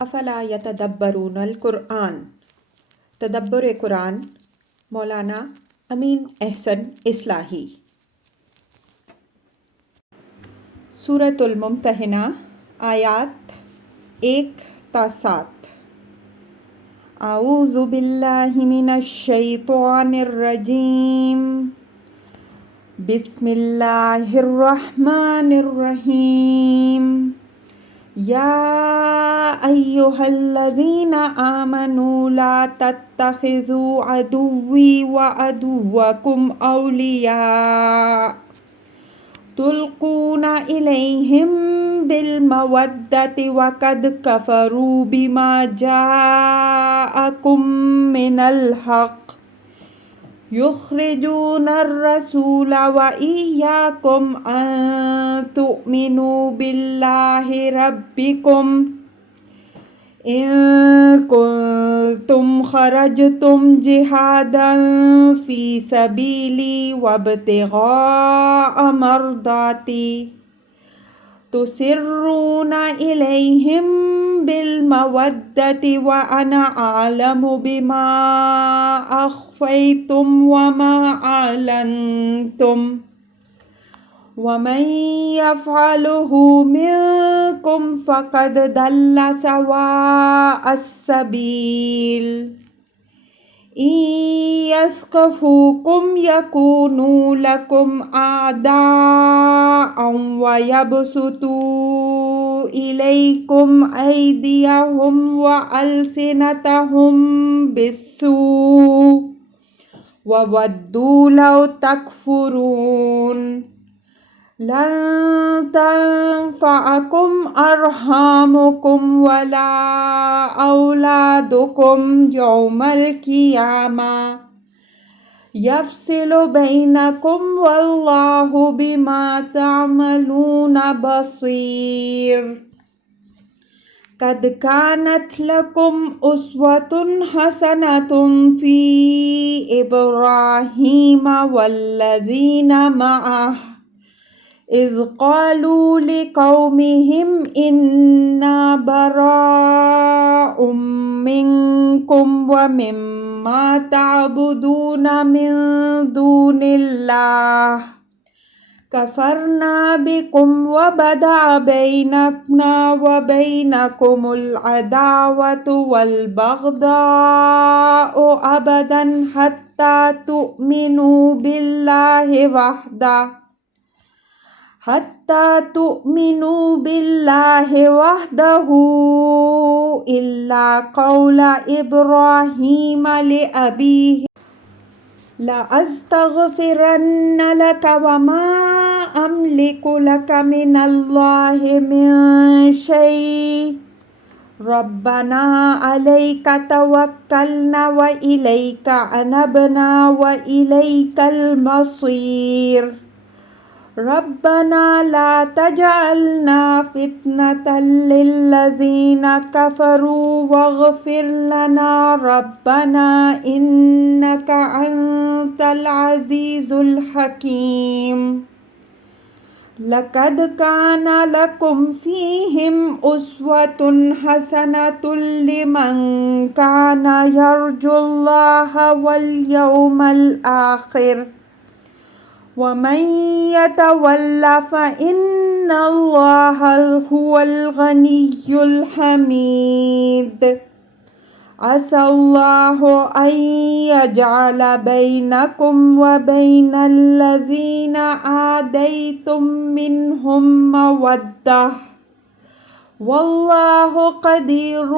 افلا یتدبرون القرآن، تدبر قرآن، مولانا امین احسن اصلاحی۔ سورۃ الممتحنہ، آیات 1 تا 7۔ اعوذ باللہ من الشیطان الرجیم، بسم اللہ الرحمن الرحیم۔ یا ایہا الذین آمنوا لا تتخذوا عدوی وعدوکم اولیاء تلقون الیہم بالمودۃ وقد کفروا بما جاءکم من الحق یخرجون الرسول وإیاکم ان تؤمنوا باللہ ربکم ان کنتم خرجتم جہادا فی سبیلی وابتغاء مرضاتی تسرون الیہم بالمودۃ وانا اعلم بما اخفیتم وما اعلنتم ومن یفعلہ منکم فقد ضل سواء السبیل۔ ان یثقفوکم یکونوا لکم اعداء ویبسطوا الیکم ایدیہم والسنتہم بالسوء وودوا لو تکفرون۔ لن تنفعکم ارحامکم ولا اولادکم یوم القیامہ یفصل بینکم واللہ بما تعملون بصیر۔ قد كانت لكم أسوة حسنة في إبراهيم والذين معه إذ قالوا لقومهم إنا براء منكم ومما تعبدون من دون الله كفرنا بكم وبدأ بيننا وبينكم العداوة والبغضاء أبدا حتى تؤمنوا بالله وحده إلا قول إبراهيم لأبيه لأستغفرن لك وما أملك لك من الله من شيء ربنا عليك توكلنا وإليك أنبنا وإليك المصير ربنا لا تجعلنا فتنة للذين كفروا واغفر لنا ربنا إنك أنت العزيز الحكيم۔ لقد كان لكم فيهم أسوة حسنة لمن كان يرجو الله واليوم الآخر ومن يتول فإن الله هو الغني الحميد۔ عسى الله أن يجعل بينكم وبين الذين عاديتم منهم مودة والله قدير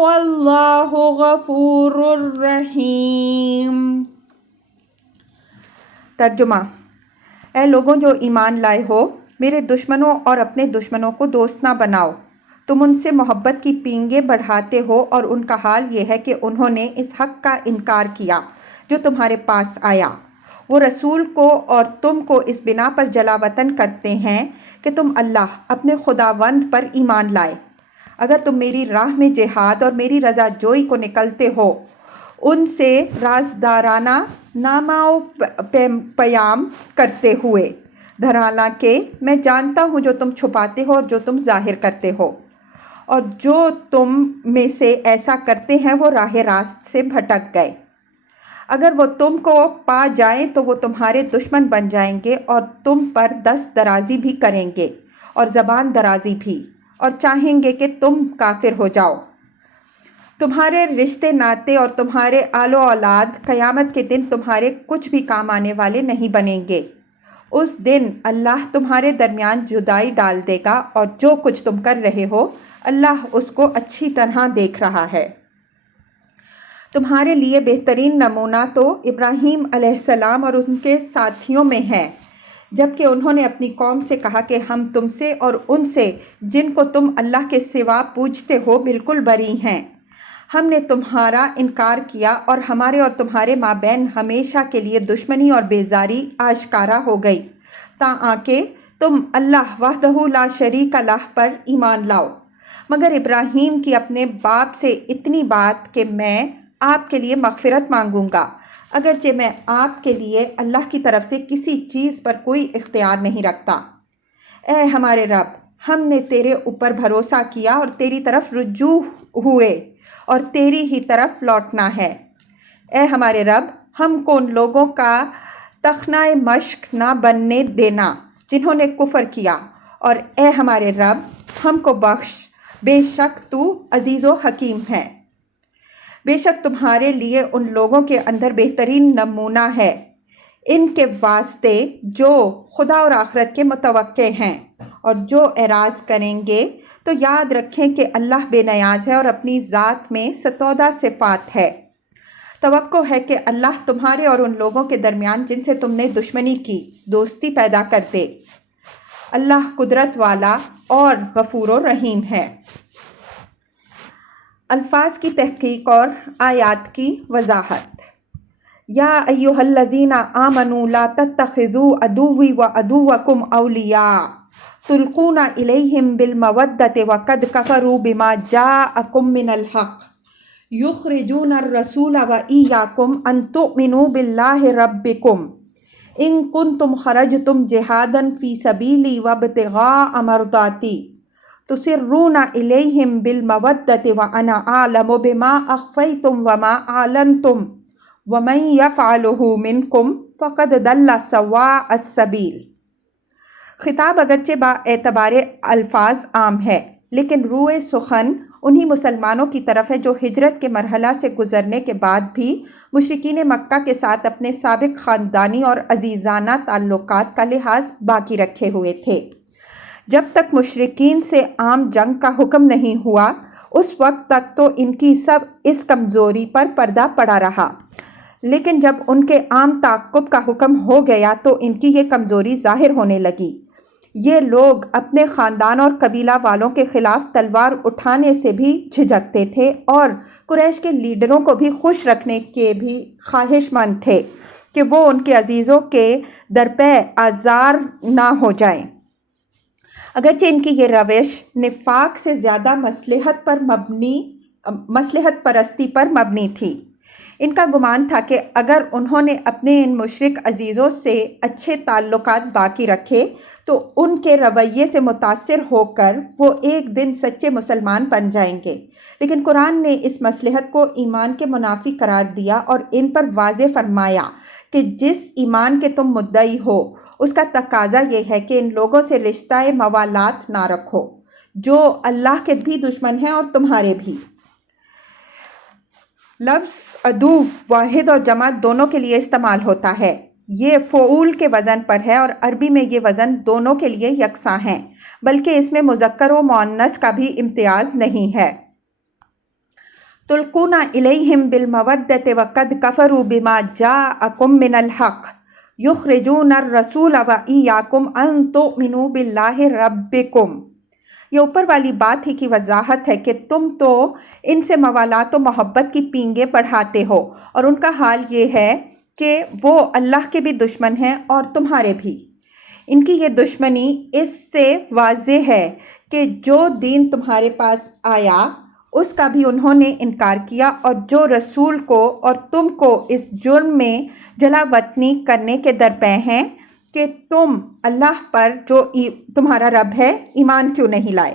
والله غفور رحيم۔ ترجمہ۔ اے لوگوں جو ایمان لائے ہو، میرے دشمنوں اور اپنے دشمنوں کو دوست نہ بناؤ۔ تم ان سے محبت کی پینگیں بڑھاتے ہو اور ان کا حال یہ ہے کہ انہوں نے اس حق کا انکار کیا جو تمہارے پاس آیا۔ وہ رسول کو اور تم کو اس بنا پر جلا وطن کرتے ہیں کہ تم اللہ اپنے خداوند پر ایمان لائے۔ اگر تم میری راہ میں جہاد اور میری رضا جوئی کو نکلتے ہو، ان سے رازدارانہ نامہ و پیام کرتے ہوئے، حالانکہ میں جانتا ہوں جو تم چھپاتے ہو اور جو تم ظاہر کرتے ہو۔ اور جو تم میں سے ایسا کرتے ہیں وہ راہ راست سے بھٹک گئے۔ اگر وہ تم کو پا جائیں تو وہ تمہارے دشمن بن جائیں گے اور تم پر دست درازی بھی کریں گے اور زبان درازی بھی، اور چاہیں گے کہ تم کافر ہو جاؤ۔ تمہارے رشتے ناتے اور تمہارے آل و اولاد قیامت کے دن تمہارے کچھ بھی کام آنے والے نہیں بنیں گے۔ اس دن اللہ تمہارے درمیان جدائی ڈال دے گا، اور جو کچھ تم کر رہے ہو اللہ اس کو اچھی طرح دیکھ رہا ہے۔ تمہارے لیے بہترین نمونہ تو ابراہیم علیہ السلام اور ان کے ساتھیوں میں ہے، جبکہ انہوں نے اپنی قوم سے کہا کہ ہم تم سے اور ان سے جن کو تم اللہ کے سوا پوجتے ہو بالکل بری ہیں۔ ہم نے تمہارا انکار کیا اور ہمارے اور تمہارے مابین ہمیشہ کے لیے دشمنی اور بیزاری آشکارا ہو گئی، تاکہ تم اللہ وحدہ لا شریک لہ پر ایمان لاؤ۔ مگر ابراہیم کی اپنے باپ سے اتنی بات کہ میں آپ کے لیے مغفرت مانگوں گا، اگرچہ میں آپ کے لیے اللہ کی طرف سے کسی چیز پر کوئی اختیار نہیں رکھتا۔ اے ہمارے رب، ہم نے تیرے اوپر بھروسہ کیا اور تیری طرف رجوع ہوئے اور تیری ہی طرف لوٹنا ہے۔ اے ہمارے رب، ہم کو ان لوگوں کا تخنہ مشق نہ بننے دینا جنہوں نے کفر کیا، اور اے ہمارے رب ہم کو بخش، بے شک تو عزیز و حکیم ہے۔ بے شک تمہارے لیے ان لوگوں کے اندر بہترین نمونہ ہے ان کے واسطے جو خدا اور آخرت کے متوقع ہیں، اور جو اعراض کریں گے تو یاد رکھیں کہ اللہ بے نیاز ہے اور اپنی ذات میں ستودہ صفات ہے۔ توقع ہے کہ اللہ تمہارے اور ان لوگوں کے درمیان جن سے تم نے دشمنی کی دوستی پیدا کر دے۔ اللہ قدرت والا اور غفور و رحیم ہے۔ الفاظ کی تحقیق اور آیات کی وضاحت۔ یا ایھا الذین آمنوا لا تتخذوا عدوی وعدوکم اولیاء تلقون الیہم بالمودۃ وقد کفروا بما جاءکم من الحق یخرجون الرسول وایاکم ان تؤمنوا باللہ ربکم ان کنتم خرجتم جہادا فی سبیلی وابتغاء مرضاتی تسرون الیہم بالمودۃ وانا اعلم بما اخفیتم وما اعلنتم ومن یفعلہ منکم فقد ضل سواء السبیل۔ خطاب اگرچہ با اعتبار الفاظ عام ہے، لیکن روئے سخن انہی مسلمانوں کی طرف ہے جو ہجرت کے مرحلہ سے گزرنے کے بعد بھی مشرکین مکہ کے ساتھ اپنے سابق خاندانی اور عزیزانہ تعلقات کا لحاظ باقی رکھے ہوئے تھے۔ جب تک مشرکین سے عام جنگ کا حکم نہیں ہوا، اس وقت تک تو ان کی سب اس کمزوری پر پردہ پڑا رہا، لیکن جب ان کے عام تعاقب کا حکم ہو گیا تو ان کی یہ کمزوری ظاہر ہونے لگی۔ یہ لوگ اپنے خاندان اور قبیلہ والوں کے خلاف تلوار اٹھانے سے بھی جھجکتے تھے اور قریش کے لیڈروں کو بھی خوش رکھنے کے بھی خواہش مند تھے کہ وہ ان کے عزیزوں کے درپے آزار نہ ہو جائیں۔ اگرچہ ان کی یہ روش نفاق سے زیادہ مصلحت پرستی پر مبنی تھی۔ ان کا گمان تھا کہ اگر انہوں نے اپنے ان مشرک عزیزوں سے اچھے تعلقات باقی رکھے تو ان کے رویے سے متاثر ہو کر وہ ایک دن سچے مسلمان بن جائیں گے، لیکن قرآن نے اس مصلحت کو ایمان کے منافی قرار دیا اور ان پر واضح فرمایا کہ جس ایمان کے تم مدعی ہو اس کا تقاضا یہ ہے کہ ان لوگوں سے رشتہ موالات نہ رکھو جو اللہ کے بھی دشمن ہیں اور تمہارے بھی۔ لفظ عدو واحد اور جمع دونوں کے لیے استعمال ہوتا ہے۔ یہ فعول کے وزن پر ہے اور عربی میں یہ وزن دونوں کے لیے یکساں ہیں، بلکہ اس میں مذکر و مؤنث کا بھی امتیاز نہیں ہے۔ تلقون الیہم بالمودۃ وقد کفروا بما جاءکم من الحق یخرجون الرسول وایاکم ان تؤمنوا باللہ ربکم۔ یہ اوپر والی بات ہی کی وضاحت ہے کہ تم تو ان سے موالات و محبت کی پینگیں بڑھاتے ہو، اور ان کا حال یہ ہے کہ وہ اللہ کے بھی دشمن ہیں اور تمہارے بھی۔ ان کی یہ دشمنی اس سے واضح ہے کہ جو دین تمہارے پاس آیا اس کا بھی انہوں نے انکار کیا، اور جو رسول کو اور تم کو اس جرم میں جلا وطنی کرنے کے درپے ہیں کہ تم اللہ پر جو تمہارا رب ہے ایمان کیوں نہیں لائے۔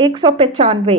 195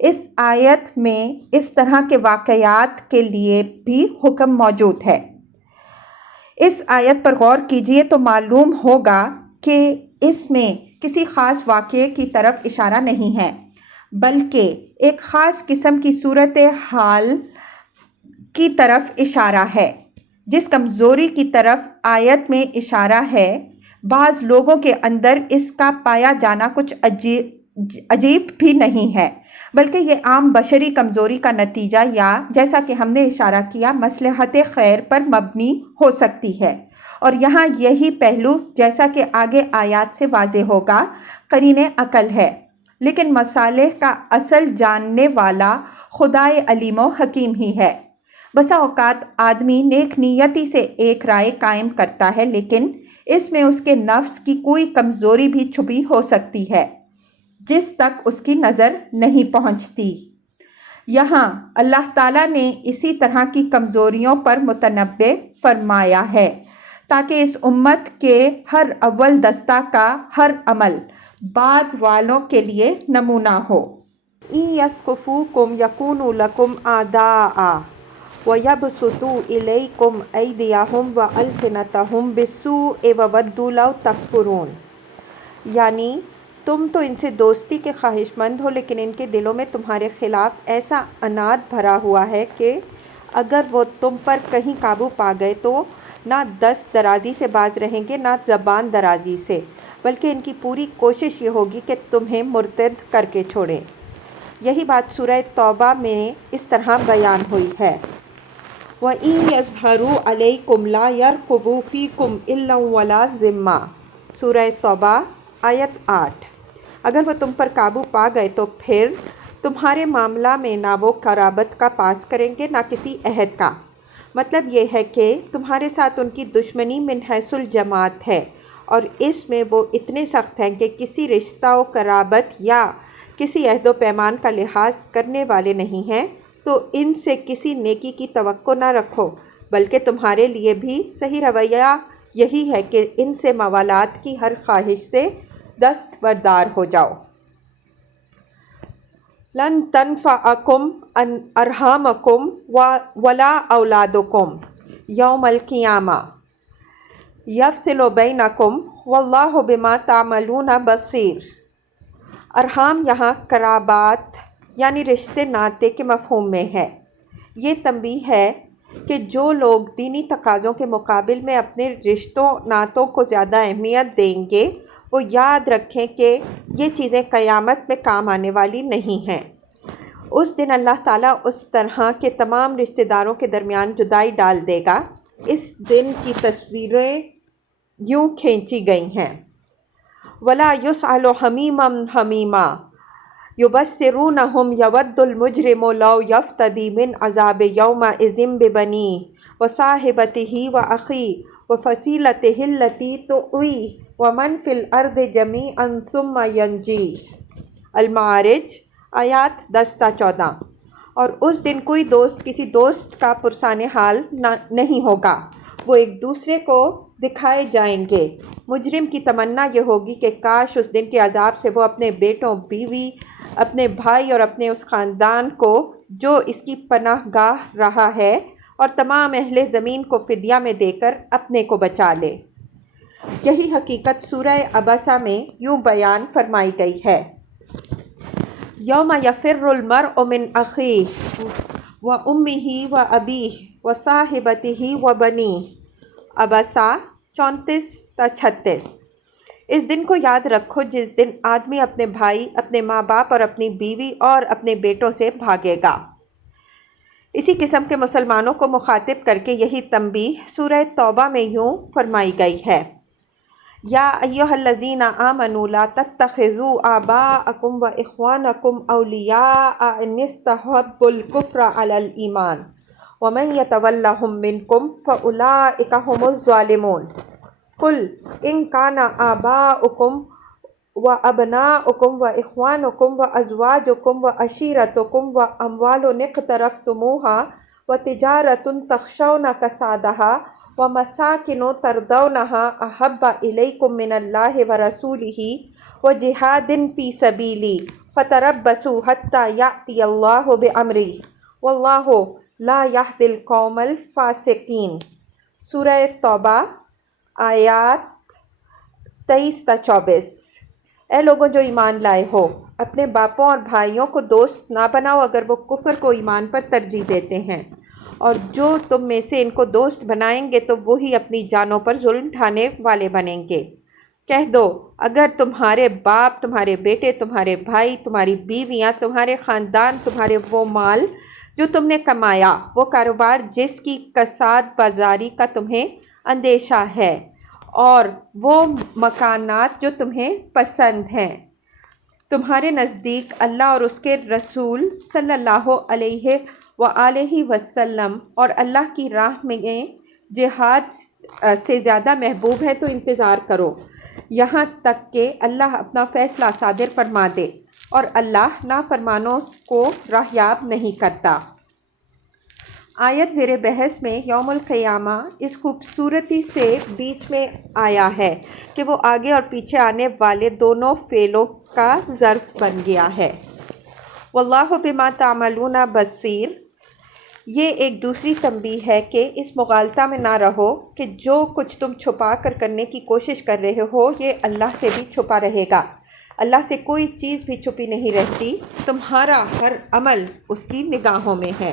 اس آیت میں اس طرح کے واقعات کے لیے بھی حکم موجود ہے۔ اس آیت پر غور کیجئے تو معلوم ہوگا کہ اس میں کسی خاص واقعے کی طرف اشارہ نہیں ہے، بلکہ ایک خاص قسم کی صورتحال کی طرف اشارہ ہے۔ جس کمزوری کی طرف آیت میں اشارہ ہے، بعض لوگوں کے اندر اس کا پایا جانا کچھ عجیب بھی نہیں ہے، بلکہ یہ عام بشری کمزوری کا نتیجہ یا جیسا کہ ہم نے اشارہ کیا مصلحت خیر پر مبنی ہو سکتی ہے۔ اور یہاں یہی پہلو جیسا کہ آگے آیات سے واضح ہوگا قرین عقل ہے، لیکن مصالح کا اصل جاننے والا خدائے علیم و حکیم ہی ہے۔ بسا اوقات آدمی نیک نیتی سے ایک رائے قائم کرتا ہے، لیکن اس میں اس کے نفس کی کوئی کمزوری بھی چھپی ہو سکتی ہے جس تک اس کی نظر نہیں پہنچتی۔ یہاں اللہ تعالیٰ نے اسی طرح کی کمزوریوں پر متنبہ فرمایا ہے تاکہ اس امت کے ہر اول دستہ کا ہر عمل بعد والوں کے لیے نمونہ ہو۔ إِن يَثْقِفُوكُمْ يَكُونُوا لَكُمْ أَعْدَاءً وَيَبْسُطُوا إِلَيْكُمْ أَيْدِيَهُمْ وَأَلْسِنَتَهُمْ بِالسُّوءِ وَوَدُّوا لَوْ تَكْفُرُونَ، یعنی تم تو ان سے دوستی کے خواہش مند ہو، لیکن ان کے دلوں میں تمہارے خلاف ایسا عناد بھرا ہوا ہے کہ اگر وہ تم پر کہیں قابو پا گئے تو نہ دست درازی سے باز رہیں گے نہ زبان درازی سے، بلکہ ان کی پوری کوشش یہ ہوگی کہ تمہیں مرتد کر کے چھوڑیں۔ یہی بات سورہ توبہ میں اس طرح بیان ہوئی ہے۔ وَإِن يَظْهَرُوا عَلَيْكُمْ لَا يَرْقُبُوا فِيكُمْ إِلًّا وَلَا ذِمَّةً، سورہ توبہ آیت 8۔ اگر وہ تم پر قابو پا گئے تو پھر تمہارے معاملہ میں نہ وہ قرابت کا پاس کریں گے نہ کسی عہد کا۔ مطلب یہ ہے کہ تمہارے ساتھ ان کی دشمنی من حیث الجماعت ہے، اور اس میں وہ اتنے سخت ہیں کہ کسی رشتہ و قرابت یا کسی عہد و پیمان کا لحاظ کرنے والے نہیں ہیں، تو ان سے کسی نیکی کی توقع نہ رکھو، بلکہ تمہارے لیے بھی صحیح رویہ یہی ہے کہ ان سے موالات کی ہر خواہش سے دستبردار ہو جاؤ۔ لن تنفعکم ارحامکم ولا اولادکم یوم القیامہ یفصل بینکم واللہ بما تعملون بصیر۔ ارحام یہاں قرابات یعنی رشتے ناطے کے مفہوم میں ہے۔ یہ تنبیہ ہے کہ جو لوگ دینی تقاضوں کے مقابل میں اپنے رشتوں ناتوں کو زیادہ اہمیت دیں گے، وہ یاد رکھیں کہ یہ چیزیں قیامت میں کام آنے والی نہیں ہیں۔ اس دن اللہ تعالیٰ اس طرح کے تمام رشتہ داروں کے درمیان جدائی ڈال دے گا۔ اس دن کی تصویریں یوں کھینچی گئی ہیں: وَلَا يُسْأَلُ حَمِيمٌ حَمِيمًا يُبَصِّرُونَهُمْ يَوَدُّ الْمُجْرِمُ لَوْ يَفْتَدِي مِنْ عَذَابِ يَوْمَئِذٍ بِبَنِيهِ وَصَاحِبَتِهِ وَأَخِيهِ وَفَصِيلَتِهِ الَّتِي تُؤْوِيهِ وَمَنْ فِي الْأَرْضِ جَمِيعًا ثُمَّ يَنْجِيهِ۔ المعارج آیات 10 تا 14۔ اور اس دن کوئی دوست کسی دوست کا پرسان حال نہیں ہوگا، وہ ایک دوسرے کو دکھائے جائیں گے۔ مجرم کی تمنا یہ ہوگی کہ کاش اس دن کے عذاب سے وہ اپنے بیٹوں، بیوی، اپنے بھائی اور اپنے اس خاندان کو جو اس کی پناہ گاہ رہا ہے اور تمام اہل زمین کو فدیہ میں دے کر اپنے کو بچا لے۔ یہی حقیقت سورہ عبسہ میں یوں بیان فرمائی گئی ہے: یوم یفر المرء من اخیہ وامہ وابیہ وصاحبتہ وبنیہ۔ عبسہ 34 تا 36۔ اس دن کو یاد رکھو جس دن آدمی اپنے بھائی، اپنے ماں باپ اور اپنی بیوی اور اپنے بیٹوں سے بھاگے گا۔ اسی قسم کے مسلمانوں کو مخاطب کر کے یہی تنبیہ سورہ توبہ میں یوں فرمائی گئی ہے: یا ایھا الذین آمنوا لا تتخذوا آباءکم واخوانکم اولیاء ان استحبوا الکفر علی الایمان ومن یتولہم منکم فاولئک ھم الظالمون۔ قل ان کان آباؤکم وابناؤکم واخوانکم وازواجکم وعشیرتکم واموال اقترفتموها وتجارۃ تخشون کسادها ومساکن ترضونها احب الیکم من اللہ ورسولہ وجہاد فی سبیلہ فتربصوا حتى يأتي الله بأمره واللہ لا يهدي القوم الفاسقین۔ سورہ توبہ آیات 23 تا 24۔ اے لوگوں جو ایمان لائے ہو، اپنے باپوں اور بھائیوں کو دوست نہ بناؤ اگر وہ کفر کو ایمان پر ترجیح دیتے ہیں، اور جو تم میں سے ان کو دوست بنائیں گے تو وہی اپنی جانوں پر ظلم ڈھانے والے بنیں گے۔ کہہ دو اگر تمہارے باپ، تمہارے بیٹے، تمہارے بھائی، تمہاری بیویاں، تمہارے خاندان، تمہارے وہ مال جو تم نے کمایا، وہ کاروبار جس کی کساد بازاری کا تمہیں اندیشہ ہے، اور وہ مکانات جو تمہیں پسند ہیں، تمہارے نزدیک اللہ اور اس کے رسول صلی اللہ علیہ وآلہ وسلم اور اللہ کی راہ میں جہاد سے زیادہ محبوب ہے تو انتظار کرو یہاں تک کہ اللہ اپنا فیصلہ صادر فرما دے، اور اللہ نافرمانوں کو راہیاب نہیں کرتا۔ آیت زیر بحث میں یوم القیامہ اس خوبصورتی سے بیچ میں آیا ہے کہ وہ آگے اور پیچھے آنے والے دونوں فعلوں کا ظرف بن گیا ہے۔ واللہ بما تعملون بصیر۔ یہ ایک دوسری تنبیہ ہے کہ اس مغالطہ میں نہ رہو کہ جو کچھ تم چھپا کر کرنے کی کوشش کر رہے ہو یہ اللہ سے بھی چھپا رہے گا۔ اللہ سے کوئی چیز بھی چھپی نہیں رہتی، تمہارا ہر عمل اس کی نگاہوں میں ہے۔